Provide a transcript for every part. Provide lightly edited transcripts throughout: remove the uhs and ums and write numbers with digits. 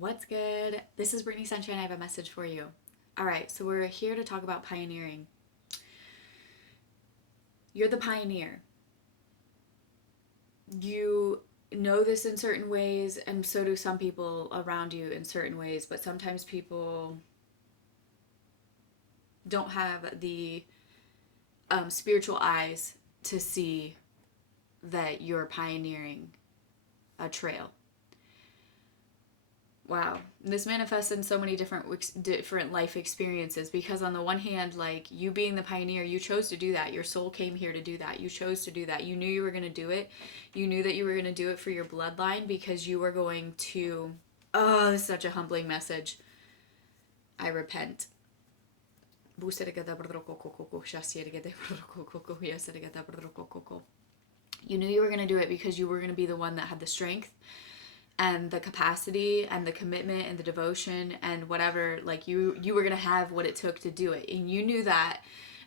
What's good? This is Brittany Sunshine. I have a message for you. All right, so we're here to talk about pioneering. You're the pioneer. You know this in certain ways, and so do some people around you in certain ways, but sometimes people don't have the spiritual eyes to see that you're pioneering a trail. Wow, this manifests in so many different life experiences because on the one hand, like you being the pioneer, you chose to do that. Your soul came here to do that. You chose to do that. You knew you were going to do it. You knew that you were going to do it for your bloodline because you were going to. Oh, this is such a humbling message. I repent. You knew you were going to do it because you were going to be the one that had the strength and the capacity and the commitment and the devotion and whatever, like you were going to have what it took to do it, and you knew that,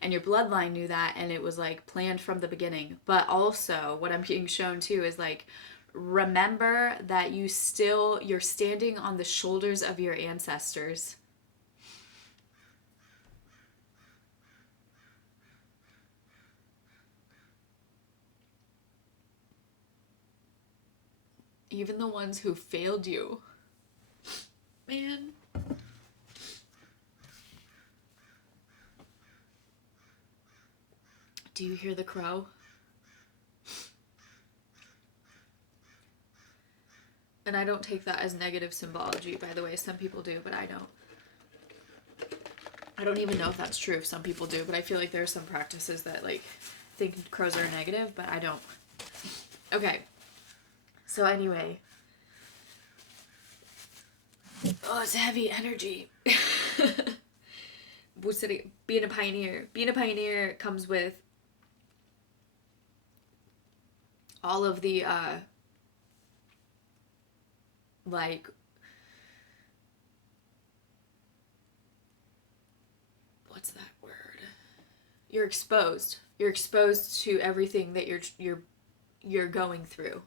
and your bloodline knew that, and it was like planned from the beginning. But also what I'm being shown too is like, remember that you're standing on the shoulders of your ancestors. Even the ones who failed you, man. Do you hear the crow? And I don't take that as negative symbology, by the way. Some people do, but I don't. I don't even know if that's true, if some people do, but I feel like there are some practices that like think crows are negative, but I don't. Okay. So anyway. Oh, it's heavy energy. Being a pioneer. Being a pioneer comes with all of the like, what's that word? You're exposed. You're exposed to everything that you're going through.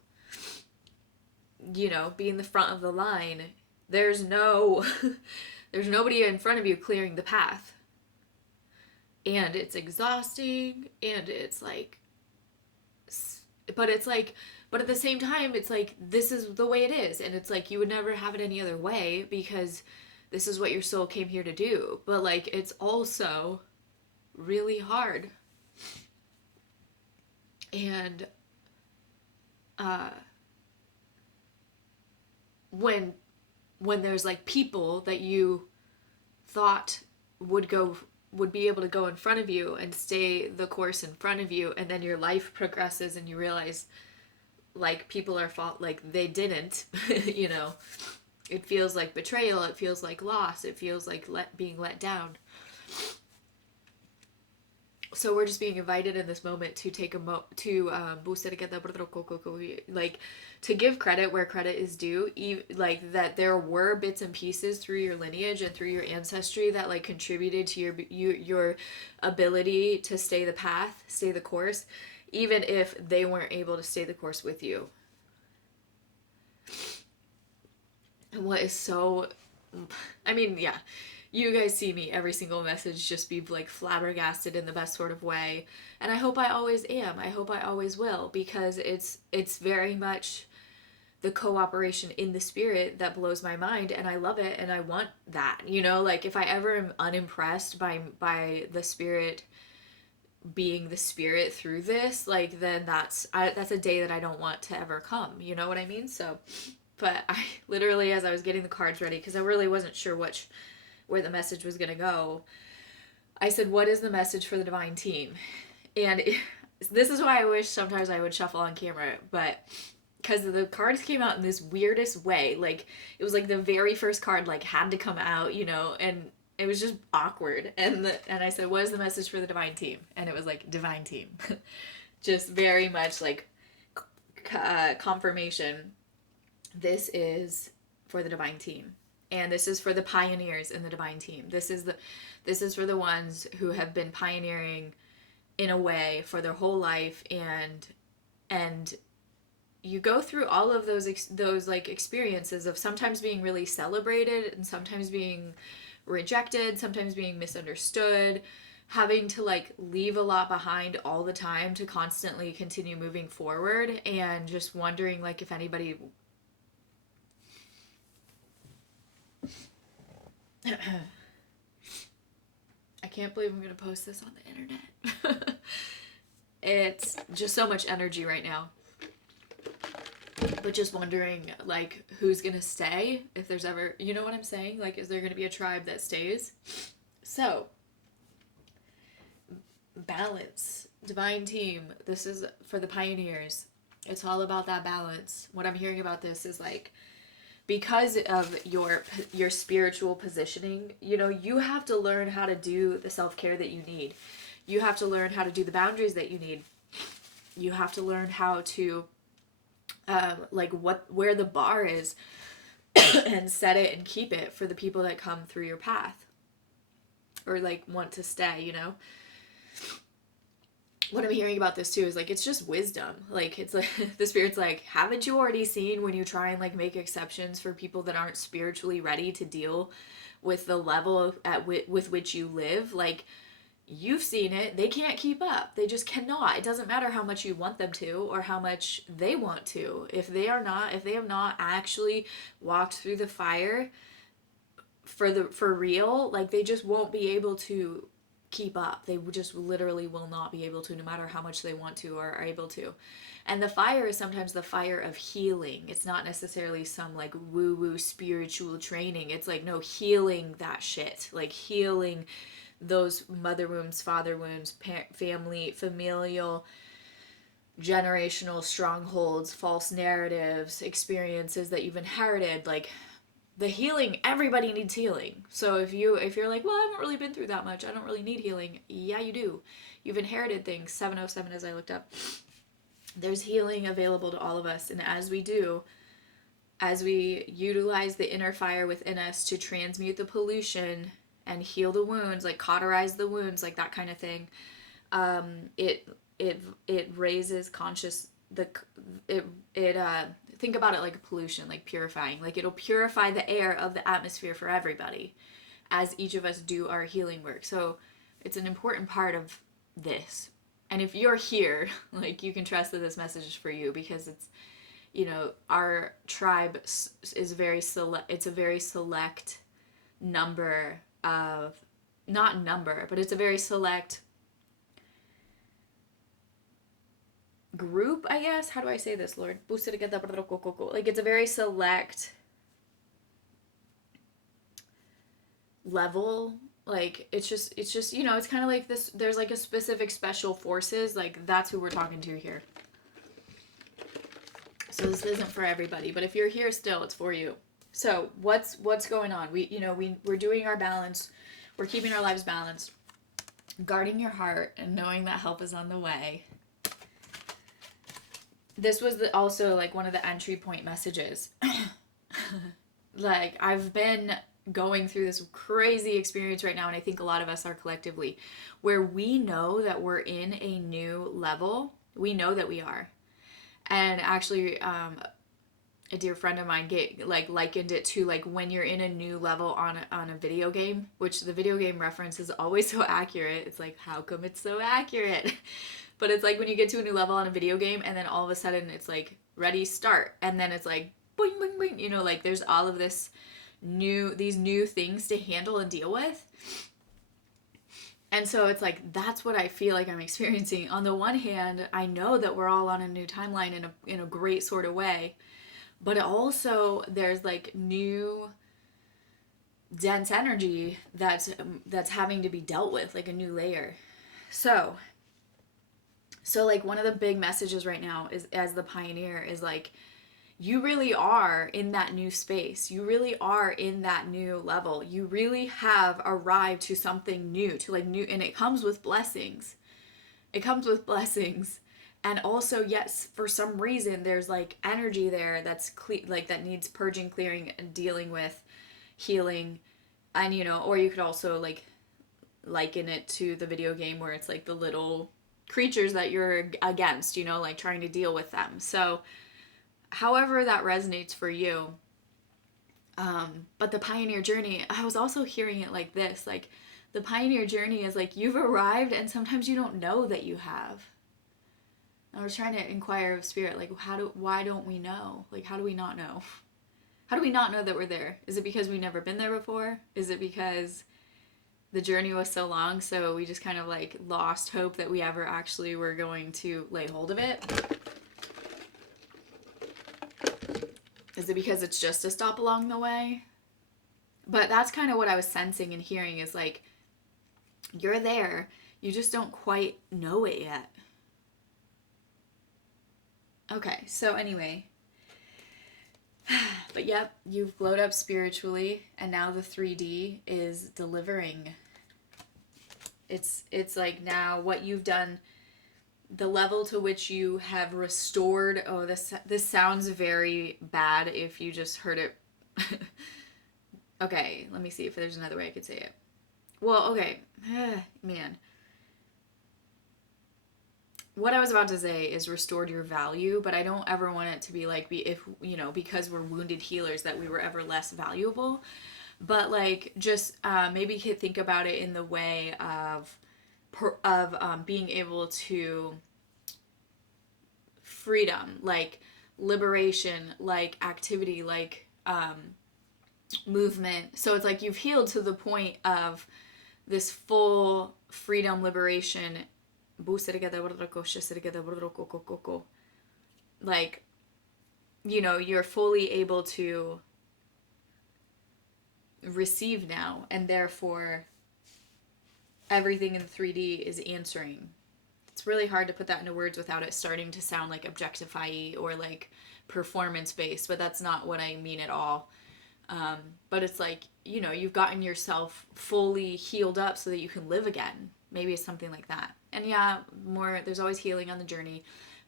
You know, being the front of the line, there's nobody in front of you clearing the path. And it's exhausting, and it's like, but at the same time, it's like, this is the way it is. And it's like, you would never have it any other way because this is what your soul came here to do. But like, it's also really hard. And when there's like people that you thought would be able to go in front of you and stay the course in front of you, and then your life progresses and you realize like people are like they didn't. You know, it feels like betrayal, it feels like loss, it feels like being let down. So we're just being invited in this moment to take like to give credit where credit is due, like that there were bits and pieces through your lineage and through your ancestry that like contributed to your ability to stay the path, stay the course, even if they weren't able to stay the course with you. And what is so, I mean, yeah, you guys see me every single message just be like flabbergasted in the best sort of way, and I hope I always am. I hope I always will, because it's very much the cooperation in the spirit that blows my mind, and I love it, and I want that. You know, like if I ever am unimpressed by the spirit being the spirit through this, like then that's a day that I don't want to ever come. You know what I mean? So, but I literally, as I was getting the cards ready, because I really wasn't sure where the message was going to go, I said, what is the message for the divine team? And this is why I wish sometimes I would shuffle on camera, but because the cards came out in this weirdest way. Like, it was like the very first card like had to come out, you know, and it was just awkward. And I said, what is the message for the divine team? And it was like, divine team. Just very much like confirmation. This is for the divine team. And this is for the pioneers in the divine team. This is for the ones who have been pioneering in a way for their whole life, and you go through all of those like experiences of sometimes being really celebrated and sometimes being rejected, sometimes being misunderstood, having to like leave a lot behind all the time to constantly continue moving forward, and just wondering like if anybody I can't believe I'm going to post this on the internet. It's just so much energy right now. But just wondering, like, who's going to stay? If there's ever, you know what I'm saying? Like, is there going to be a tribe that stays? So, balance. Divine team. This is for the pioneers. It's all about that balance. What I'm hearing about this is like, because of your spiritual positioning, you know, you have to learn how to do the self-care that you need. You have to learn how to do the boundaries that you need. You have to learn how to like where the bar is and set it and keep it for the people that come through your path or like want to stay, you know. What I'm hearing about this too is like, it's just wisdom. Like, it's like the spirit's like, haven't you already seen when you try and like make exceptions for people that aren't spiritually ready to deal with the level with which you live? Like, you've seen it. They can't keep up. They just cannot. It doesn't matter how much you want them to or how much they want to. If they have not actually walked through the fire for real, like, they just won't be able to keep up. They just literally will not be able to, no matter how much they want to or are able to. And the fire is sometimes the fire of healing. It's not necessarily some like woo woo spiritual training. It's like, no, healing that shit, like healing those mother wounds, father wounds, family, familial, generational strongholds, false narratives, experiences that you've inherited. Like, the healing, everybody needs healing. So if you're like, well, I haven't really been through that much, I don't really need healing. Yeah, you do. You've inherited things. 707, as I looked up. There's healing available to all of us. And as we utilize the inner fire within us to transmute the pollution and heal the wounds, like cauterize the wounds, like that kind of thing, it raises think about it like a pollution, like purifying. Like, it'll purify the air of the atmosphere for everybody as each of us do our healing work. So it's an important part of this. And if you're here, like, you can trust that this message is for you, because it's, you know, our tribe is very select. It's a very select number of, not number, but it's a very select group, I guess. How do I say this, Lord? Like, it's a very select level. Like, it's just, you know, it's kind of like this. There's like a specific special forces. Like, that's who we're talking to here. So this isn't for everybody, but if you're here still, it's for you. So what's going on? We're doing our balance. We're keeping our lives balanced, guarding your heart, and knowing that help is on the way. This was also like one of the entry point messages. Like, I've been going through this crazy experience right now, and I think a lot of us are collectively, where we know that we're in a new level. We know that we are. And actually, a dear friend of mine likened it to like when you're in a new level on a video game, which the video game reference is always so accurate. It's like, how come it's so accurate? But it's like when you get to a new level on a video game, and then all of a sudden it's like, ready, start. And then it's like, boing, boing, boing. You know, like, there's all of these new things to handle and deal with. And so it's like, that's what I feel like I'm experiencing. On the one hand, I know that we're all on a new timeline in a great sort of way. But also, there's like new dense energy that's having to be dealt with, like a new layer. So like, one of the big messages right now is, as the pioneer, is like, you really are in that new space. You really are in that new level. You really have arrived to something new, to like new, and it comes with blessings. It comes with blessings. And also, yes, for some reason, there's like energy there that's like that needs purging, clearing, and dealing with, healing. And, you know, or you could also like liken it to the video game where it's like the little creatures that you're against, you know, like trying to deal with them. So however that resonates for you. But the pioneer journey, I was also hearing it like this, like the pioneer journey is like you've arrived and sometimes you don't know that you have. I was trying to inquire of spirit, like why don't we know? Like how do we not know? How do we not know that we're there? Is it because we've never been there before? Is it because the journey was so long, so we just kind of like lost hope that we ever actually were going to lay hold of it? Is it because it's just a stop along the way? But that's kind of what I was sensing and hearing is like, you're there, you just don't quite know it yet. Okay, so anyway. But yep, you've glowed up spiritually, and now the 3D is delivering. It's like now what you've done, the level to which you have restored. Oh, this sounds very bad if you just heard it. Okay, let me see if there's another way I could say it. Well, okay, man. What I was about to say is restored your value, but I don't ever want it to be like if because we're wounded healers that we were ever less valuable. But like just maybe think about it in the way of being able to freedom, like liberation, like activity, like movement. So it's like you've healed to the point of this full freedom, liberation. Like, you're fully able to receive now, and therefore everything in 3D is answering. It's really hard to put that into words without it starting to sound like objectify-y or like performance based, but that's not what I mean at all. But it's like, you've gotten yourself fully healed up so that you can live again. Maybe it's something like that. And yeah, there's always healing on the journey.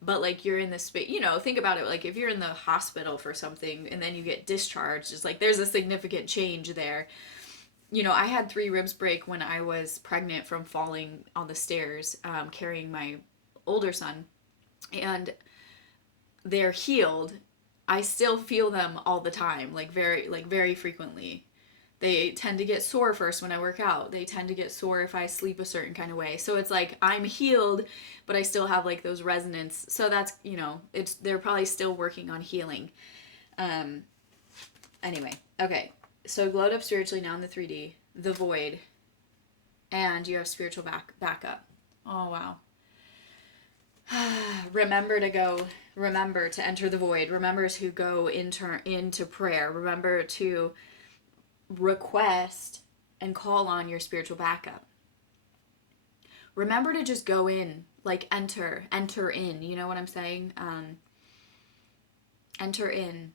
But like you're in this space, think about it. Like if you're in the hospital for something and then you get discharged, it's like there's a significant change there. I had 3 ribs break when I was pregnant from falling on the stairs, carrying my older son. And they're healed. I still feel them all the time, very frequently. They tend to get sore first when I work out. They tend to get sore if I sleep a certain kind of way. So it's like I'm healed, but I still have like those resonance. So that's, they're probably still working on healing. Anyway, okay. So glowed up spiritually now in the 3D, the void, and you have spiritual backup. Oh, wow. Remember to enter the void. Remember to go into prayer. Remember to request and call on your spiritual backup. Remember to just go in, like enter in, you know what I'm saying? Enter in.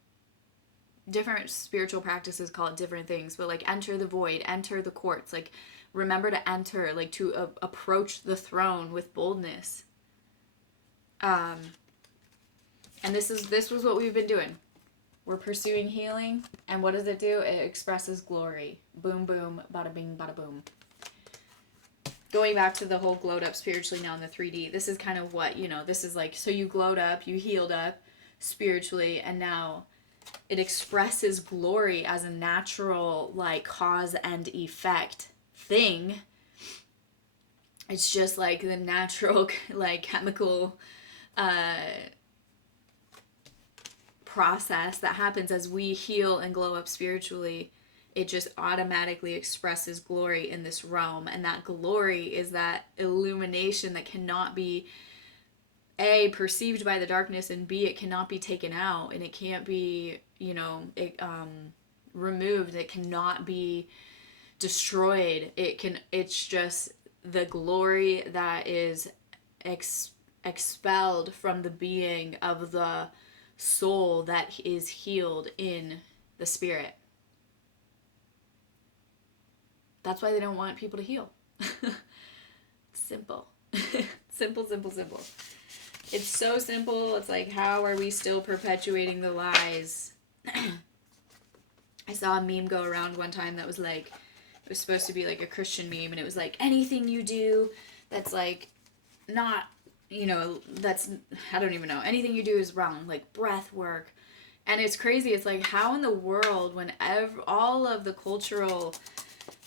Different spiritual practices call it different things, but like enter the void, enter the courts, like remember to enter, like to approach the throne with boldness. And this was what we've been doing. We're pursuing healing, and what does it do? It expresses glory. Boom, boom, bada bing, bada boom. Going back to the whole glowed up spiritually now in the 3D, this is kind of what, this is like, so you glowed up, you healed up spiritually, and now it expresses glory as a natural, like, cause and effect thing. It's just like the natural, like, chemical process that happens as we heal and glow up spiritually. It just automatically expresses glory in this realm, and that glory is that illumination that cannot be A, perceived by the darkness, and B, it cannot be taken out, and it can't be removed. It cannot be destroyed. It's just the glory that is expelled from the being of the soul that is healed in the spirit. That's why they don't want people to heal. Simple. Simple. It's so simple. It's like, how are we still perpetuating the lies? I saw a meme go around one time that was like, it was supposed to be like a Christian meme, and it was like, anything you do that's like not that's, I don't even know. Anything you do is wrong, like breath work. And it's crazy. It's like, how in the world, when all of the cultural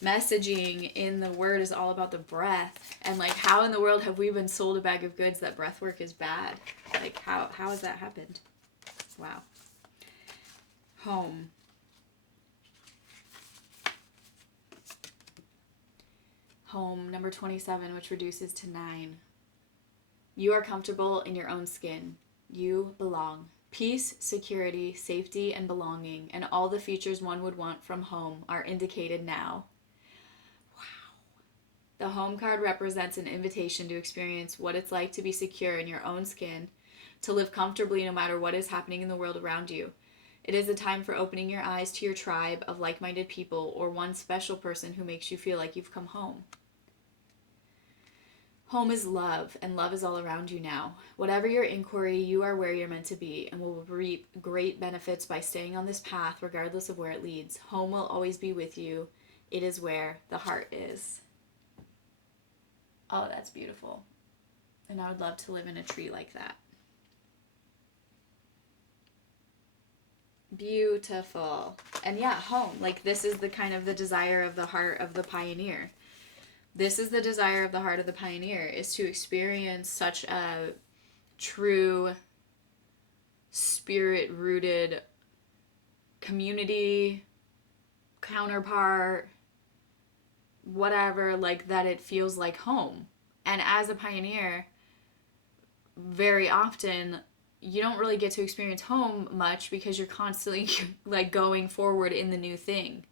messaging in the word is all about the breath, and like, how in the world have we been sold a bag of goods that breath work is bad? Like, how has that happened? Wow. Home. Home, number 27, which reduces to 9. You are comfortable in your own skin. You belong. Peace, security, safety, and belonging, and all the features one would want from home are indicated now. Wow. The home card represents an invitation to experience what it's like to be secure in your own skin, to live comfortably no matter what is happening in the world around you. It is a time for opening your eyes to your tribe of like-minded people or one special person who makes you feel like you've come home. Home is love, and love is all around you now. Whatever your inquiry, you are where you're meant to be and will reap great benefits by staying on this path regardless of where it leads. Home will always be with you. It is where the heart is. Oh, that's beautiful. And I would love to live in a tree like that. Beautiful. And yeah, home. Like, this is the kind of the desire of the heart of the pioneer. This is the desire of the heart of the pioneer, is to experience such a true spirit-rooted community, counterpart, whatever, like that it feels like home. And as a pioneer, very often you don't really get to experience home much because you're constantly like going forward in the new thing.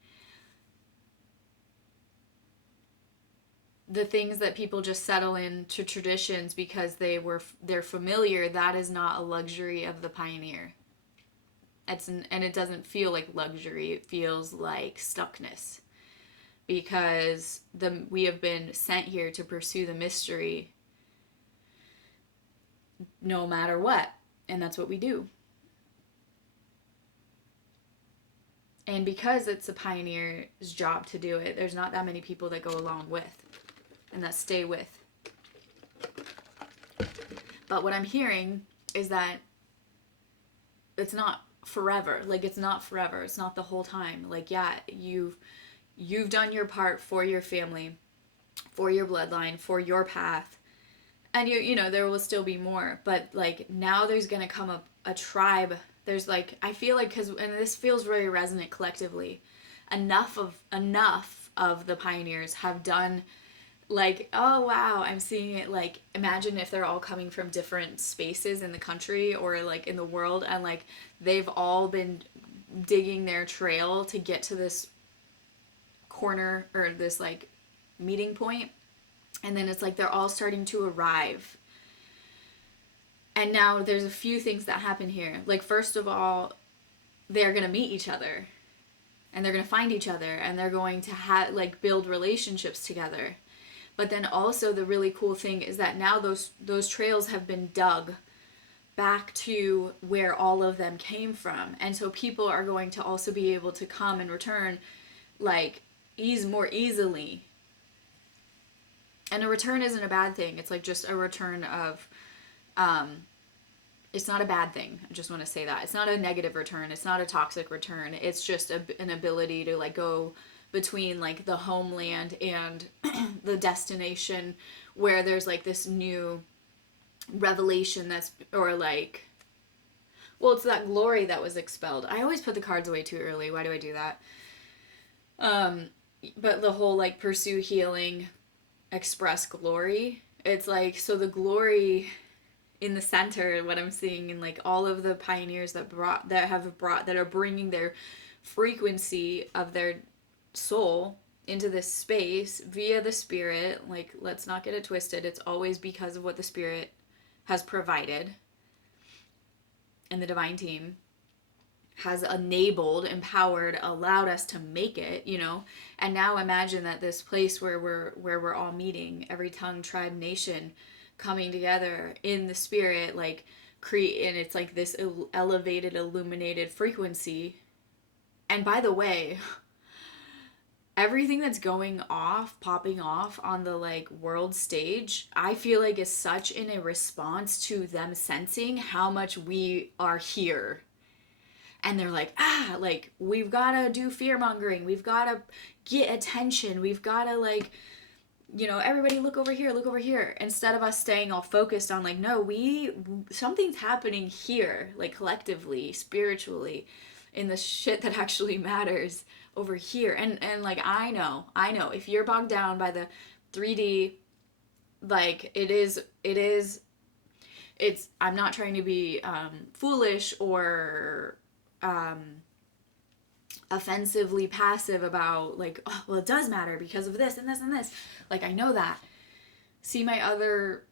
The things that people just settle into traditions because they're familiar, that is not a luxury of the pioneer. And it doesn't feel like luxury, it feels like stuckness, because we have been sent here to pursue the mystery no matter what, and that's what we do. And because it's a pioneer's job to do it, there's not that many people that go along with and that stay with. But what I'm hearing is that it's not forever. Like, it's not forever. It's not the whole time. Like, yeah, you've done your part for your family, for your bloodline, for your path. And you know, there will still be more. But like, now there's going to come a tribe. There's like, I feel like, and this feels very resonant collectively, enough of the pioneers have done, like, oh wow, I'm seeing it. Like, imagine if they're all coming from different spaces in the country or like in the world, and like they've all been digging their trail to get to this corner or this like meeting point, and then it's like they're all starting to arrive. And now there's a few things that happen here. Like, first of all, they're going to meet each other, and they're going to find each other, and they're going to like build relationships together. But then also the really cool thing is that now those trails have been dug back to where all of them came from. And so people are going to also be able to come and return like more easily. And a return isn't a bad thing. It's like just a return of, it's not a bad thing. I just want to say that. It's not a negative return. It's not a toxic return. It's just an ability to like go between like the homeland and the destination, where there's like this new revelation or like, well, it's that glory that was expelled. I always put the cards away too early. Why do I do that? But the whole like pursue healing, express glory. It's like, so the glory in the center, what I'm seeing in like all of the pioneers that are bringing their frequency of their soul into this space via the spirit. Like, let's not get it twisted. It's always because of what the spirit has provided, and the divine team has enabled, empowered, allowed us to make it, you know. And now imagine that this place where we're all meeting, every tongue, tribe, nation, coming together in the spirit, like and it's like this elevated, illuminated frequency. And by the way, everything that's popping off on the like world stage, I feel like is such in a response to them sensing how much we are here. And they're like, we've got to do fear mongering. We've got to get attention. We've got to like, everybody look over here, look over here. Instead of us staying all focused on like, no, something's happening here, like collectively, spiritually, in the shit that actually matters over here. And like, I know, if you're bogged down by the 3D, like I'm not trying to be foolish or offensively passive about like, oh, well, it does matter because of this and this and this. Like, I know that. See my other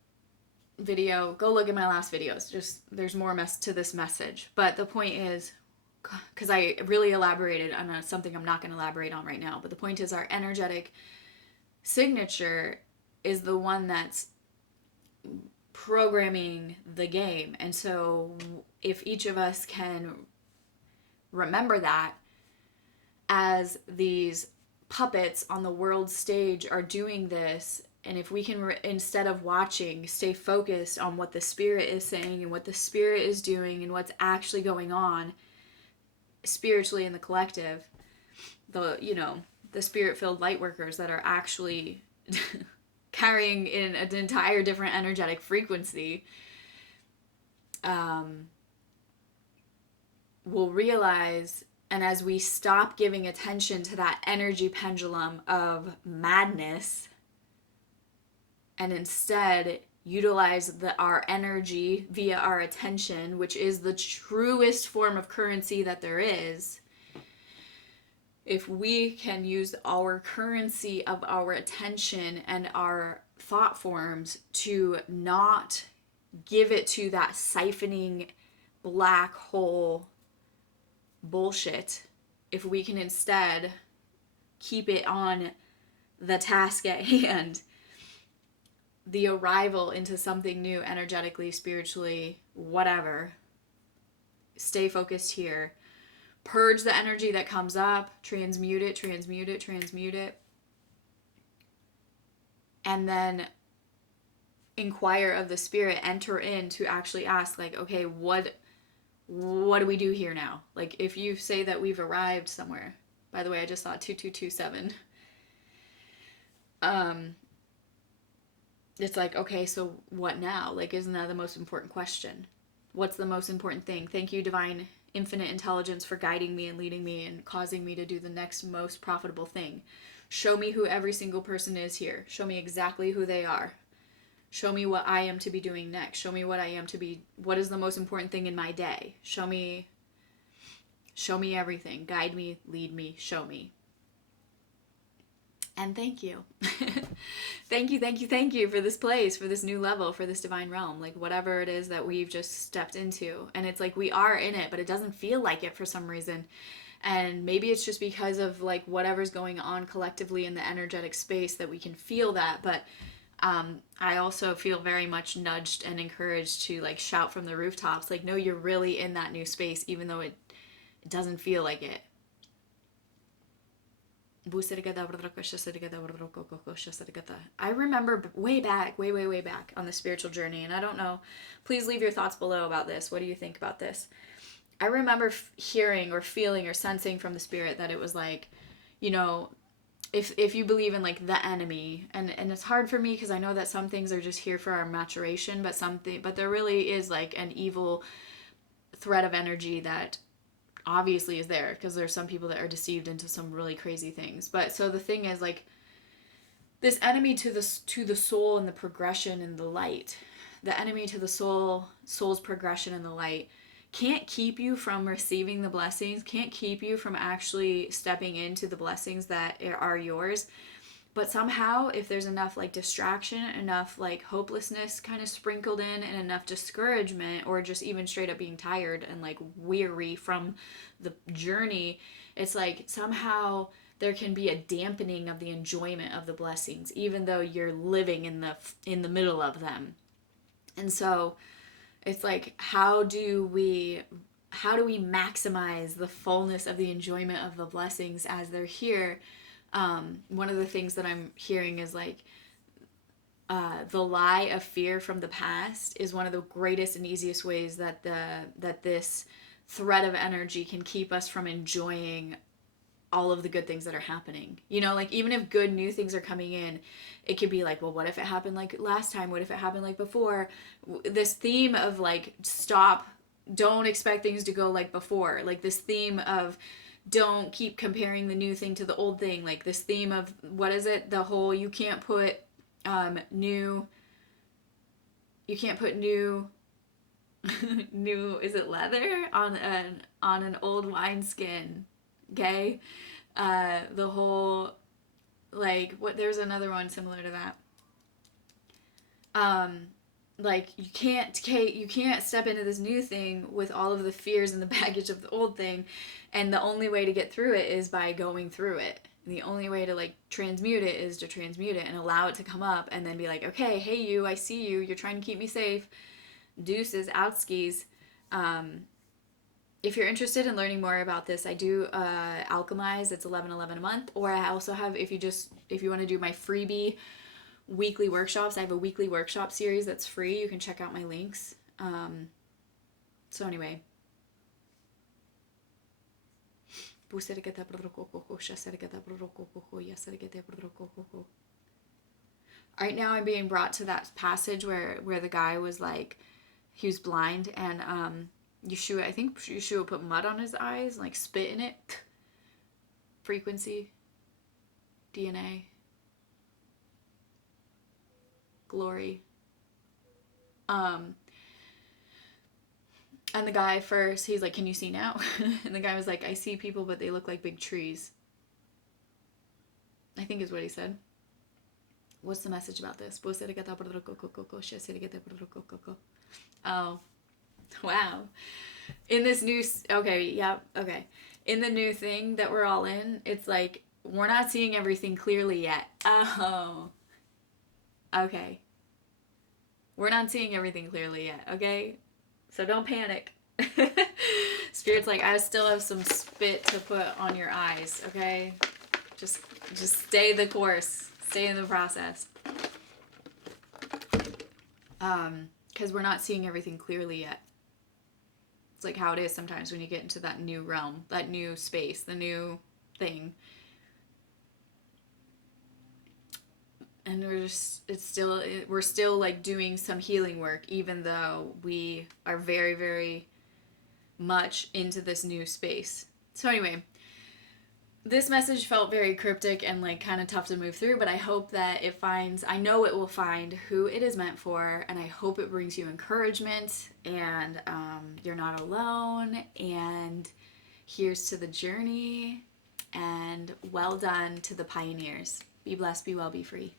video, go look at my last videos. Just, there's more to this message. But the point is, because I really elaborated on something I'm not going to elaborate on right now, but the point is our energetic signature is the one that's programming the game. And so if each of us can remember that as these puppets on the world stage are doing this, and if we can, instead of watching, stay focused on what the spirit is saying and what the spirit is doing and what's actually going on spiritually in the collective, the spirit-filled light workers that are actually carrying in an entire different energetic frequency, will realize, and as we stop giving attention to that energy pendulum of madness and instead utilize our energy via our attention, which is the truest form of currency that there is, if we can use our currency of our attention and our thought forms to not give it to that siphoning black hole bullshit, if we can instead keep it on the task at hand, the arrival into something new, energetically, spiritually, whatever, stay focused here, purge the energy that comes up, transmute it, and then inquire of the spirit, enter in to actually ask, like, okay, what do we do here now? Like, if you say that we've arrived somewhere, by the way, I just saw 2227. It's like, okay, so what now? Like, isn't that the most important question? What's the most important thing? Thank you, divine infinite intelligence, for guiding me and leading me and causing me to do the next most profitable thing. Show me who every single person is here. Show me exactly who they are. Show me what I am to be doing next. Show me what is the most important thing in my day. Show me everything. Guide me, lead me, show me. And thank you. Thank you for this place, for this new level, for this divine realm, like whatever it is that we've just stepped into. And it's like we are in it, but it doesn't feel like it for some reason. And maybe it's just because of like whatever's going on collectively in the energetic space that we can feel that. But I also feel very much nudged and encouraged to like shout from the rooftops, like, no, you're really in that new space, even though it doesn't feel like it. I remember way back on the spiritual journey, and I don't know, please leave your thoughts below about this. What do you think about this? I remember hearing or feeling or sensing from the spirit that it was like, if you believe in like the enemy, and it's hard for me because I know that some things are just here for our maturation, but there really is like an evil thread of energy that obviously is there, because there's some people that are deceived into some really crazy things. But so the thing is, like, this enemy to the soul and the progression and the light, the enemy to the soul's progression and the light, can't keep you from receiving the blessings, can't keep you from actually stepping into the blessings that are yours. But somehow, if there's enough like distraction, enough like hopelessness kind of sprinkled in, and enough discouragement, or just even straight up being tired and like weary from the journey, it's like somehow there can be a dampening of the enjoyment of the blessings, even though you're living in the middle of them. And so it's like, how do we maximize the fullness of the enjoyment of the blessings as they're here, One of the things that I'm hearing is like the lie of fear from the past is one of the greatest and easiest ways that this thread of energy can keep us from enjoying all of the good things that are happening. You know, like even if good new things are coming in, it could be like, well, what if it happened like last time? What if it happened like before? This theme of like, stop, don't expect things to go like before. Like this theme of don't keep comparing the new thing to the old thing. Like this theme of, what is it? The whole, you can't put new, you can't put new new, is it leather on an old wineskin. Okay. The whole, like, what, there's another one similar to that. Like you can't, Kate, you can't step into this new thing with all of the fears and the baggage of the old thing, and the only way to get through it is by going through it. And the only way to like transmute it is to transmute it and allow it to come up, and then be like, okay, hey you, I see you, you're trying to keep me safe, deuces, out skis. If you're interested in learning more about this, I do alchemize. It's $11.11 a month. Or I also have, if you want to do my freebie weekly workshops, I have a weekly workshop series that's free. You can check out my links. So anyway. Right now I'm being brought to that passage where the guy was like, he was blind, and Yeshua, I think Yeshua put mud on his eyes, like spit in it. Frequency, DNA, glory. And the guy first, he's like, can you see now? And the guy was like, I see people, but they look like big trees. I think is what he said. What's the message about this? Oh, wow. In this new, okay, yeah, okay. In the new thing that we're all in, it's like, we're not seeing everything clearly yet. Oh, okay. We're not seeing everything clearly yet, okay? So don't panic. Spirit's like, I still have some spit to put on your eyes, okay? Just stay the course. Stay in the process. Because we're not seeing everything clearly yet. It's like how it is sometimes when you get into that new realm, that new space, the new thing. And we're still like doing some healing work, even though we are very, very much into this new space. So anyway, this message felt very cryptic and like kind of tough to move through, but I hope that I know it will find who it is meant for, and I hope it brings you encouragement, and you're not alone, and here's to the journey, and well done to the pioneers. Be blessed, be well, be free.